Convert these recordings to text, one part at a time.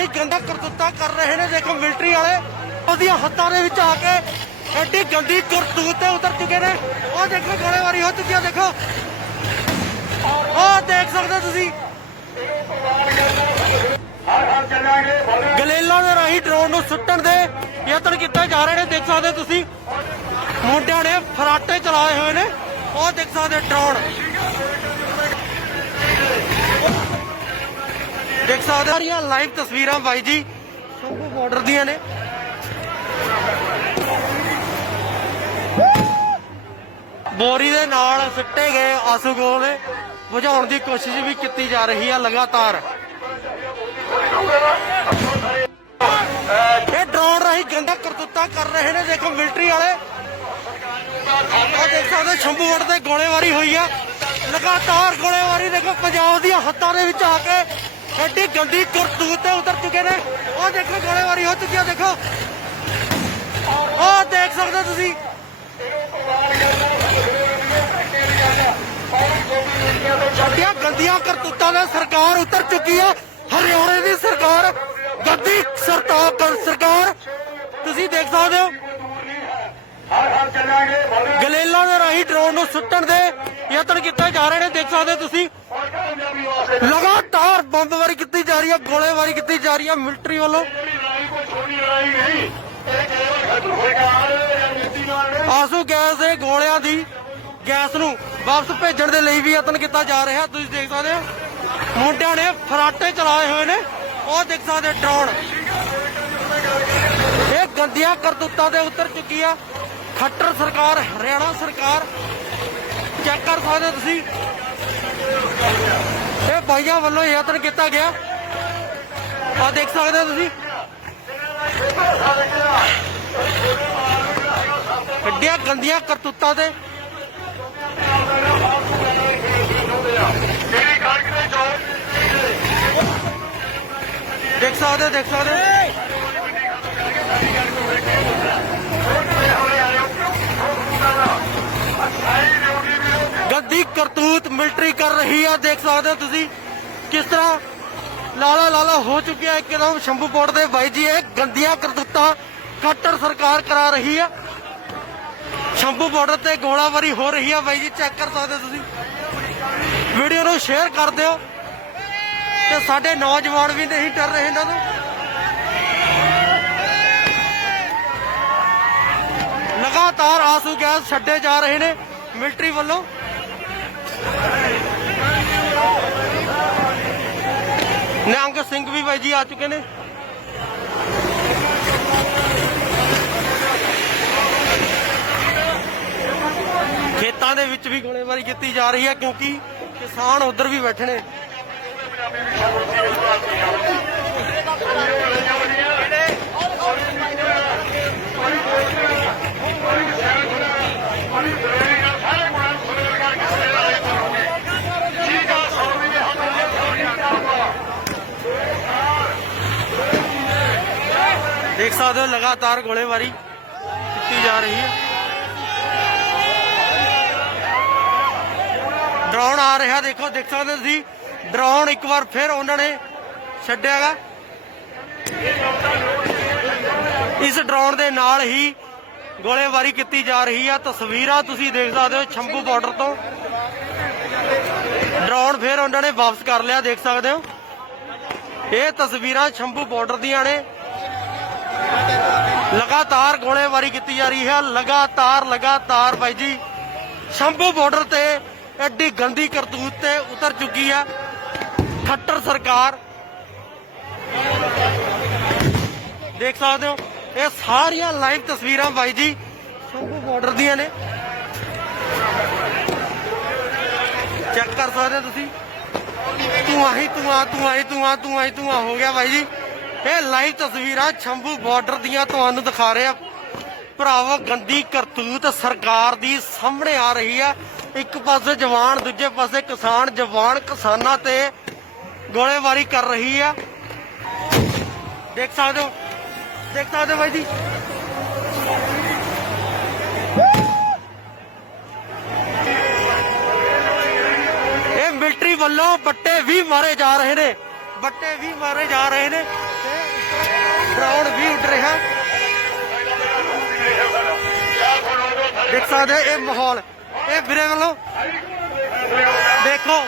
ਰਾਹੀਂ ਗੰਦਾ ਕਰਤੂਤਾ ਕਰ ਰਹੇ ਨੇ। ਦੇਖੋ ਮਿਲਟਰੀ ਵਾਲੇ, ਉਹਦੀਆਂ ਹੱਥਾਂ ਦੇ ਵਿੱਚ ਆ ਕੇ ਐਡੀ ਗੰਦੀ ਕਰਤੂਤ ਤੇ ਉਤਰ ਚੁੱਕੇ ਨੇ। ਉਹ ਦੇਖੋ ਗੋਲੇਬਾਰੀ ਹੋ ਚੁੱਕੀ ਆ, ਦੇਖੋ। ਉਹ ਦੇਖ ਸਕਦੇ ਤੁਸੀਂ। ਗਲੇਲਾਂ ਦੇ ਰਾਹੀਂ ਡਰੋਨ ਨੂੰ ਸੁੱਟਣ ਦੇ ਯਤਨ ਕੀਤੇ ਜਾ ਰਹੇ ਨੇ, ਦੇਖ ਸਕਦੇ ਹੋ ਤੁਸੀਂ। ਮੁੰਡਿਆਂ ਨੇ ਫਰਾਟੇ ਚਲਾਏ ਹੋਏ ਨੇ। ਉਹ ਦੇਖ ਸਕਦੇ ਡਰੋਨ ਦੇਖ ਸਕਦੇ ਸਾਰੀਆਂ ਲਾਈਵ ਤਸਵੀਰਾਂ ਬਾਈ ਜੀ। ਸ਼ੰਭੂ ਬਾਰਡਰ ਦੀਆਂ ਨੇ। ਬੋਰੀ ਦੇ ਨਾਲ ਸਿੱਟੇ ਗਏ ਆਸੂ ਗੋਲ ਬੁਝਾਉਣ ਦੀ ਕੋਸ਼ਿਸ਼ ਵੀ ਕੀਤੀ ਜਾ ਰਹੀ ਹੈ ਲਗਾਤਾਰ। ਇਹ ਡਰੋਨ ਰਾਹੀਂ ਗੰਦਾ ਕਰਤੂਤਾ ਕਰ ਰਹੇ ਨੇ, ਦੇਖੋ ਮਿਲਟਰੀ ਵਾਲੇ। ਆ ਦੇਖ ਸਕਦੇ ਸ਼ੰਭੂ ਵੜ ਤੇ ਗੋਲੇਬਾਰੀ ਹੋਈ ਆ। ਲਗਾਤਾਰ ਗੋਲੇਬਾਰੀ, ਦੇਖੋ ਪੰਜਾਬ ਦੀਆਂ ਹੱਥਾਂ ਦੇ ਵਿੱਚ ਆ ਕੇ ਐਡੀ ਗੰਦੀ ਕਰਤੂਤ ਤੇ ਉਤਰ ਚੁੱਕੇ ਨੇ। ਉਹ ਦੇਖੋ ਗੋਲੇਬਾਰੀ ਹੋ ਚੁੱਕੀ ਆ, ਦੇਖੋ। ਉਹ ਦੇਖ ਸਕਦੇ ਹੋ ਤੁਸੀਂ। ਛੱਡੀਆਂ ਗੰਦੀਆਂ ਕਰਤੂਤਾਂ ਦੇ ਸਰਕਾਰ ਉਤਰ ਚੁੱਕੀ ਹੈ। ਹਰਿਆਣੇ ਦੀ ਸਰਕਾਰ, ਗੰਦੀ ਸਰਕਾਰ ਸਰਕਾਰ। ਤੁਸੀਂ ਦੇਖ ਸਕਦੇ ਹੋ। ਗਲੇਲਾਂ ਦੇ ਰਾਹੀਂ ਡਰੋਨ ਨੂੰ ਸੁੱਟਣ ਦੇ ਯਤਨ ਕੀਤੇ ਜਾ ਰਹੇ ਨੇ। ਦੇਖ ਸਕਦੇ ਹੋ ਤੁਸੀਂ। ਲਗਾਤਾਰ ਬੰਬਵਾਰੀ ਕੀਤੀ ਜਾ ਰਹੀ ਹੈ, ਗੋਲੇਬਾਰੀ ਕੀਤੀ ਜਾ ਰਹੀ ਹੈ ਮਿਲਟਰੀ ਵੱਲੋਂ। ਆਸੂ ਗੈਸ ਦੇ ਗੋਲਿਆਂ ਦੀ ਗੈਸ ਨੂੰ ਵਾਪਸ ਭੇਜਣ ਦੇ ਲਈ ਵੀ ਯਤਨ ਕੀਤਾ ਜਾ ਰਿਹਾ ਤੁਸੀਂ ਦੇਖ ਸਕਦੇ ਹੋ, ਮੁੰਡਿਆਂ ਨੇ ਫਰਾਟੇ ਚਲਾਏ ਹੋਏ ਨੇ। ਉਹ ਦੇਖ ਸਕਦੇ ਡਰੋਨ। ਇਹ ਗੰਦੀਆਂ ਕਰਤੂਤਾਂ ਦੇ ਉਤਰ ਚੁੱਕੀ ਆ। ਖੱਟਰ ਸਰਕਾਰ, ਹਰਿਆਣਾ ਸਰਕਾਰ, ਚੈੱਕ ਕਰ ਸਕਦੇ ਹੋ ਤੁਸੀਂ। ਇਹ ਭਾਈਆਂ ਵੱਲੋਂ ਯਤਨ ਕੀਤਾ ਗਿਆ। ਆ ਦੇਖ ਸਕਦੇ ਹੋ ਤੁਸੀਂ। ਗੱਡੀਆਂ ਗੰਦੀਆਂ ਕਰਤੂਤਾਂ ਤੇ। ਦੇਖ ਸਕਦੇ ਦੇਖ ਸਕਦੇ ਹੋ। ਗੰਦੀ ਕਰਤੂਤ ਮਿਲਟਰੀ ਕਰ ਰਹੀ ਆ, ਦੇਖ ਸਕਦੇ ਹੋ ਤੁਸੀਂ ਕਿਸ ਤਰ੍ਹਾਂ ਲਾਲਾ ਲਾਲਾ ਹੋ ਚੁੱਕਿਆ ਇੱਕਦਮ ਸ਼ੰਭੂ ਦੇ ਬਾਈ ਜੀ, ਇਹ ਗੰਦੀਆਂ ਕਰਤੂਤਾਂ ਖੱਟਰ ਸਰਕਾਰ ਕਰਾ ਰਹੀ ਆ। ਸ਼ੰਭੂ ਬਾਰਡਰ ਤੇ ਗੋਲਾਬਾਰੀ ਹੋ ਰਹੀ ਆ, ਬਾਈ ਜੀ ਚੈੱਕ ਕਰ ਸਕਦੇ ਤੁਸੀਂ। ਵੀਡੀਓ ਨੂੰ ਸ਼ੇਅਰ ਕਰ ਦਿਓ ਤੇ ਸਾਡੇ ਨੌਜਵਾਨ ਵੀ ਨਹੀਂ ਡਰ ਰਹੇ ਇਹਨਾਂ ਤੋਂ। ਲਗਾਤਾਰ ਆਸੂ ਗੈਸ ਛੱਡੇ ਜਾ ਰਹੇ ਨੇ ਮਿਲਟਰੀ ਵੱਲੋਂ। ਨਿਹੰਗ ਸਿੰਘ ਵੀ ਬਾਈ ਜੀ ਆ ਚੁੱਕੇ ਨੇ। ਖੇਤਾਂ ਦੇ ਵਿੱਚ ਵੀ ਗੋਲੇਬਾਰੀ ਕੀਤੀ ਜਾ ਰਹੀ ਹੈ ਕਿਉਂਕਿ ਕਿਸਾਨ ਉਧਰ ਵੀ ਬੈਠੇ ਨੇ। ਦੇਖ ਸਕਦੇ ਹੋ, ਲਗਾਤਾਰ ਗੋਲੇਬਾਰੀ ਕੀਤੀ ਜਾ ਰਹੀ ਹੈ। ਡਰਾਉਣ ਆ ਰਿਹਾ, ਦੇਖੋ, ਦੇਖ ਸਕਦੇ ਹੋ ਤੁਸੀਂ। ਡਰੋਨ ਇੱਕ ਵਾਰ ਫਿਰ ਉਹਨਾਂ ਨੇ ਛੱਡਿਆਗਾ। ਇਸ ਡਰਾਉਣ ਦੇ ਨਾਲ ਹੀ ਗੋਲੇਬਾਰੀ ਕੀਤੀ ਜਾ ਰਹੀ ਆ। ਤਸਵੀਰਾਂ ਤੁਸੀਂ ਦੇਖ ਸਕਦੇ ਹੋ, ਸ਼ੰਭੂ ਬਾਰਡਰ ਤੋਂ। ਡਰਾਉਣ ਫਿਰ ਉਹਨਾਂ ਨੇ ਵਾਪਸ ਕਰ ਲਿਆ, ਦੇਖ ਸਕਦੇ ਹੋ। ਇਹ ਤਸਵੀਰਾਂ ਸ਼ੰਭੂ ਬਾਰਡਰ ਦੀਆਂ ਨੇ। ਲਗਾਤਾਰ ਗੋਲੇਬਾਰੀ ਕੀਤੀ ਜਾ ਰਹੀ ਹੈ। ਲਗਾਤਾਰ ਲਗਾਤਾਰ ਬਾਈ ਜੀ, ਸ਼ੰਭੂ ਬਾਰਡਰ ਤੇ ਐਡੀ ਗੰਦੀ ਕਰਤੂਤ ਤੇ ਉਤਰ ਚੁੱਕੀ ਹੈ। ਖੱਟਰ ਸਰਕਾਰ। ਦੇਖ ਸਕਦੇ ਹੋ, ਇਹ ਸਾਰੀਆਂ ਲਾਈਵ ਤਸਵੀਰਾਂ ਬਾਈ ਜੀ ਸ਼ੰਭੂ ਬਾਰਡਰ ਦੀਆਂ ਨੇ। ਚੈੱਕ ਕਰ ਸਕਦੇ ਹੋ ਤੁਸੀਂ। ਤੂੰ ਆਹੀ ਤੂੰ ਆ ਤੂੰ ਆਹੀ ਤੂੰ ਆ ਤੂੰ ਆਹੀ ਤੂੰ ਆ ਹੋ ਗਿਆ ਬਾਈ ਜੀ। ਇਹ ਲਾਈਵ ਤਸਵੀਰਾਂ ਸ਼ੰਭੂ ਬਾਰਡਰ ਦੀਆਂ ਤੁਹਾਨੂੰ ਦਿਖਾ ਰਹੇ ਆ ਭਰਾਵੋ, ਗੰਦੀ ਕਰਤੂਤ ਸਰਕਾਰ ਦੀ ਸਾਹਮਣੇ ਆ ਰਹੀ ਹੈ। ਇੱਕ ਪਾਸੇ ਜਵਾਨ, ਦੂਜੇ ਪਾਸੇ ਕਿਸਾਨ, ਜਵਾਨ ਕਿਸਾਨਾਂ ਤੇ ਗੋਲੇਬਾਰੀ ਕਰ ਰਹੀ ਹੈ। ਦੇਖ ਸਕਦੇ ਹੋ? ਦੇਖ ਸਕਦੇ ਹੋ ਬਾਈ ਜੀ? ਇਹ ਮਿਲਟਰੀ ਵੱਲੋਂ ਬੱਟੇ ਵੀ ਮਾਰੇ ਜਾ ਰਹੇ ਨੇ। ਬੱਟੇ ਵੀ ਮਾਰੇ ਜਾ ਰਹੇ ਨੇ। ਤੇ ਰਿਹਾ ਦੇਖ ਸਕਦੇ ਇਹ ਮਾਹੌਲ। ਇਹ ਵੀਰੇ ਵੱਲੋਂ ਦੇਖੋ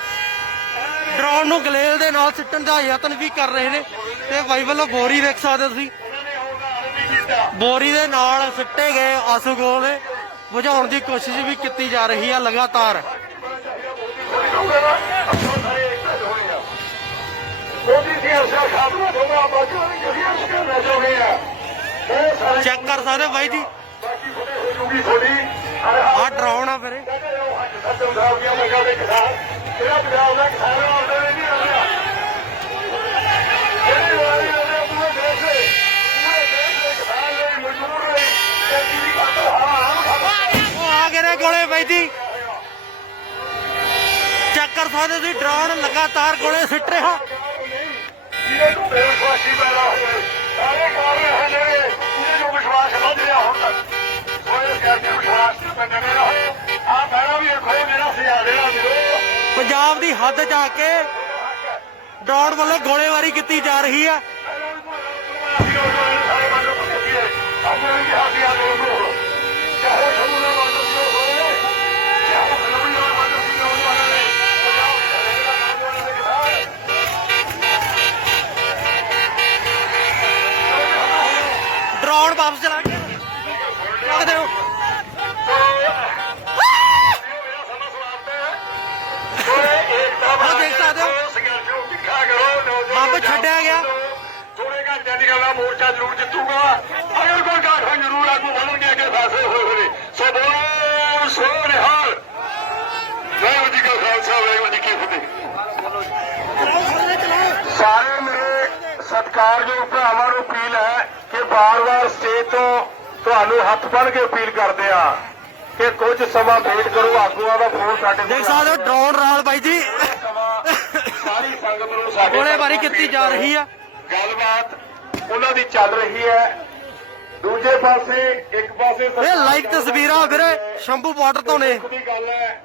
ਡਰੋਨ ਨੂੰ ਗਲੇਲ ਦੇ ਨਾਲ ਸਿੱਟਣ ਦਾ ਯਤਨ ਵੀ ਕਰ ਰਹੇ ਨੇ। ਤੇ ਬਾਈ ਵੱਲੋਂ ਬੋਰੀ ਦੇਖ ਸਕਦੇ ਤੁਸੀਂ। ਬੋਰੀ ਦੇ ਨਾਲ ਸਿੱਟੇ ਗਏ ਆਸੂ ਗੋਲੇ। ਬੁਝਾਉਣ ਦੀ ਕੋਸ਼ਿਸ਼ ਵੀ ਕੀਤੀ ਜਾ ਰਹੀ ਹੈ ਲਗਾਤਾਰ। ਮੋਦੀ ਦੀ ਅਰਸਾ ਖਾਬੂ ਦੋਗਾ ਬਾਕੀ ਜਿਹੜੀਆਂ ਸਕੀਮਾਂ ਜੋ ਹੈ ਉਹ ਸਾਰੀ ਚੈੱਕ ਕਰ ਸਕਦੇ ਬਾਈ ਜੀ। ਬਾਕੀ ਆਹ ਡਰਾਉਣ ਆ ਵੀਰੇ ਜਿਹੜਾ ਪੰਜਾਬ ਦਾ ਕਿਸਾਨ ਆ ਨਹੀਂ ਆਉਂਦਾ ਜਿਹੜੀ ਵਾਰੀ ਉਹਦੇ ਪੂਰੇ ਦੇਸ਼ ਦੇ ਪੂਰੇ ਦੇਸ਼ ਦੇ ਕਿਸਾਨ ਲਈ ਮਜ਼ਦੂਰ ਲਈ ਤੇ ਕੀ ਖਾਤਰ ਹਰਾਮ ਉਹ ਆ ਗਏ ਨੇ ਗੋਲੇ ਬਾਈ ਜੀ। ਚੱਕਰ ਕਰ ਸਕਦੇ ਤੁਸੀਂ ਡਰਾਉਣ ਲਗਾਤਾਰ ਗੋਲੇ ਸਿੱਟ ਰਿਹਾ ਜਿਹਦੇ ਤੋਂ ਬੇਵਿਸ਼ਵਾਸੀ ਡਰਾਉਣ ਵੱਲੋਂ ਗੋਲੇਬਾਰੀ ਕੀਤੀ ਜਾ ਰਹੀ ਆ ਡਰਾਉਣ ਵਾਪਸ ਚਲਾ ਘੰਟਿਆਂ ਦੀ ਗੱਲ ਮੋਰਚਾ ਜ਼ਰੂਰ ਜਿੱਤੂਗਾ। ਅਗਰ ਕੋਈ ਘਾਟ ਹੋਈ ਜ਼ਰੂਰ ਆਗੂ ਬਣਨਗੇ ਅੱਗੇ ਫੈਸਲੇ ਹੋਏ ਹੋਏ ਸੋ ਬੋਲੋ ਸੋ ਨਿਹਾਲ। ਵਾਹਿਗੁਰੂ ਜੀ ਕਾ ਖਾਲਸਾ ਵਾਹਿਗੁਰੂ ਜੀ ਕੀ ਫਤਿਹ। ਸਾਰੇ ਮੇਰੇ ਸਤਿਕਾਰਯੋਗ ਭਰਾਵਾਂ ਨੂੰ ਅਪੀਲ ਹੈ ਕਿ ਬਾਰ-ਬਾਰ ਸਟੇਜ ਤੋਂ ਤੁਹਾਨੂੰ ਹੱਥ ਬੰਨ੍ਹ ਕੇ ਅਪੀਲ ਕਰਦੇ ਆ ਕਿ ਕੁਝ ਸਮਾਂ ਵੇਟ ਕਰੋ ਆਗੂਆਂ ਦਾ ਫੋਨ ਸਾਡੇ ਦੇਖ ਸਕਦੇ ਹੋ ਡਰਾਉਣ ਨਾਲ ਬਾਈ ਜੀ। ਸਾਰੀ ਸੰਗਤ ਨੂੰ ਸਾਡੇ ਗੋਲੇਬਾਰੀ ਕੀਤੀ ਜਾ ਰਹੀ ਆ। ਗੱਲਬਾਤ ਉਹਨਾਂ ਦੀ ਚੱਲ ਰਹੀ ਹੈ। ਦੂਜੇ ਪਾਸੇ ਇੱਕ ਪਾਸੇ ਇਹ ਲਾਈਵ ਤਸਵੀਰਾਂ ਵੀਰੇ ਸ਼ੰਭੂ ਬਾਰਡਰ ਤੋਂ ਨੇ। ਦੀ ਗੱਲ ਹੈ।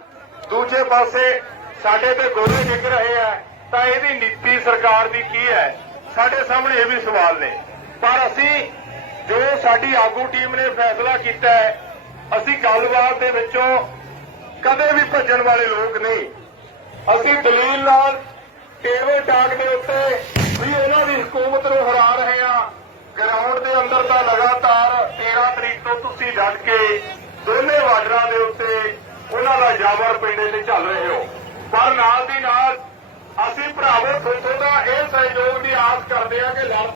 ਦੂਜੇ ਪਾਸੇ ਸਾਡੇ ਤੇ ਗੋਲੇ ਡਿੱਗ ਰਹੇ ਆ ਤਾਂ ਇਹਦੀ ਨੀਤੀ ਸਰਕਾਰ ਦੀ ਕੀ ਹੈ? ਸਾਡੇ ਸਾਹਮਣੇ ਇਹ ਵੀ ਸਵਾਲ ਨੇ। ਪਰ ਅਸੀਂ ਜੋ ਸਾਡੀ ਆਗੂ ਟੀਮ ਨੇ ਫੈਸਲਾ ਕੀਤਾ ਹੈ ਅਸੀਂ ਗੱਲਬਾਤ ਦੇ ਵਿੱਚੋਂ ਕਦੇ ਵੀ ਭੱਜਣ ਵਾਲੇ ਲੋਕ ਨਹੀਂ। ਅਸੀਂ ਦਲੀਲ ਨਾਲ ਟੇਬਲ ਟਾਕ ਦੇ ਉੱਤੇ ਵੀ ਇਹਨਾਂ ਦੀ ਹਕੂਮਤ ਨੂੰ ਹਰਾ ਗਰਾਊਂਡ ਦੇ ਲਗਾਤਾਰ 13 ਤਰੀਕ ਤੋਂ ਤੁਸੀਂ ਡਟ ਕੇ ਦੋਨੇ ਬਾਰਡਰਾਂ ਦੇ ਉੱਤੇ ਉਹਨਾਂ ਦਾ ਜਾਬਰ ਪਿੰਡੇ ਤੇ ਚੱਲ ਰਹੇ ਹੋ। ਪਰ ਨਾਲ ਦੀ ਨਾਲ ਅਸੀਂ ਭਰਾਵੋ ਤੁਹਾਡੇ ਦਾ ਇਹ ਸਹਿਯੋਗ ਦੀ ਆਸ ਕਰਦੇ ਆ ਕਿ ਲੜ